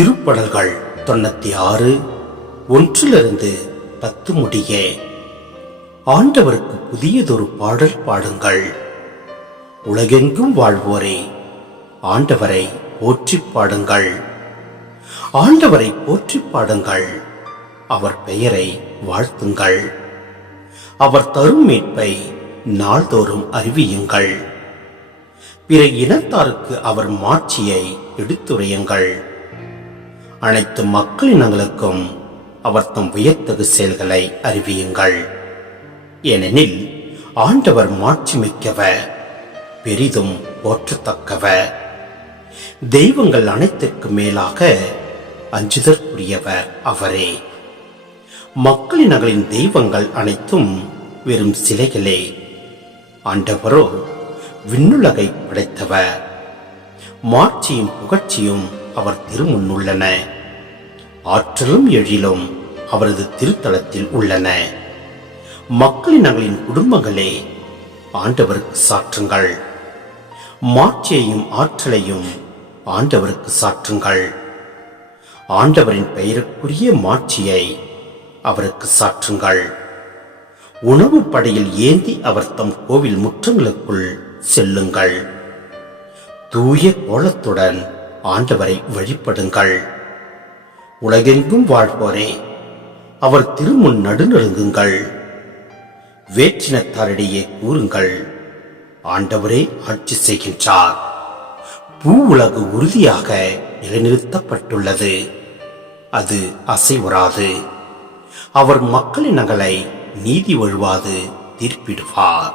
திருப்படல்கள் 96 1-10 முடிய. ஆண்டவருக்கு புதியதொரு பாடல் பாடுங்கள். உலகெங்கும் வாழ்வோரே, ஆண்டவரை போற்றி பாடுங்கள். ஆண்டவரை போற்றி பாடுங்கள். அவர் பெயரை வாழ்த்துங்கள். அவர் தரும் மீட்பை நாள்தோறும் அறிவியுங்கள். பிற இனத்தாருக்கு அவர் மாட்சியை எடுத்துரையுங்கள். அனைத்து மக்களினங்களுக்கும் அவர் தம் வியத்தகு செயல்களை அறிவியுங்கள். ஏனெனில் ஆண்டவர் மாட்சி மிக்கவர், பெரிதும் போற்றத்தக்கவர். தெய்வங்கள் அனைத்திற்கு மேலாக அஞ்சுதற்குரியவர் அவரே. மக்களினங்களின் தெய்வங்கள் அனைத்தும் வெறும் சிலைகளே. ஆண்டவரோ விண்ணுலகை படைத்தவர். மாட்சியும் புகழ்ச்சியும் அவர் திருமுன்னுள்ளன. ஆற்றலும் எழிலும் அவரது திருத்தலத்தில் உள்ளன. மக்களினங்களின் குடும்பங்களே, ஆண்டவருக்கு சாற்றுங்கள். மாட்சியையும் ஆற்றலையும் ஆண்டவருக்கு சாற்றுங்கள். ஆண்டவரின் பெயருக்குரிய மாட்சியை அவருக்கு சாற்றுங்கள். உணவு படையில் ஏந்தி அவர் தம் கோவில் முற்றங்களுக்குள் செல்லுங்கள். தூய கோலத்துடன் ஆண்டவரை வழிபடுங்கள். உலகெங்கும் வாழ்வோரே, அவர் திருமுன் நடுநடுங்குங்கள். வேற்றினத்தாரிடையே கூறுங்கள், ஆண்டவரே ஆட்சி செய்கின்றார். பூ உலகு உறுதியாக நிலைநிறுத்தப்பட்டுள்ளது, அது அசைவுறாது. அவர் மக்களினங்களை நீதி வழுவாது தீர்ப்பிடுவார்.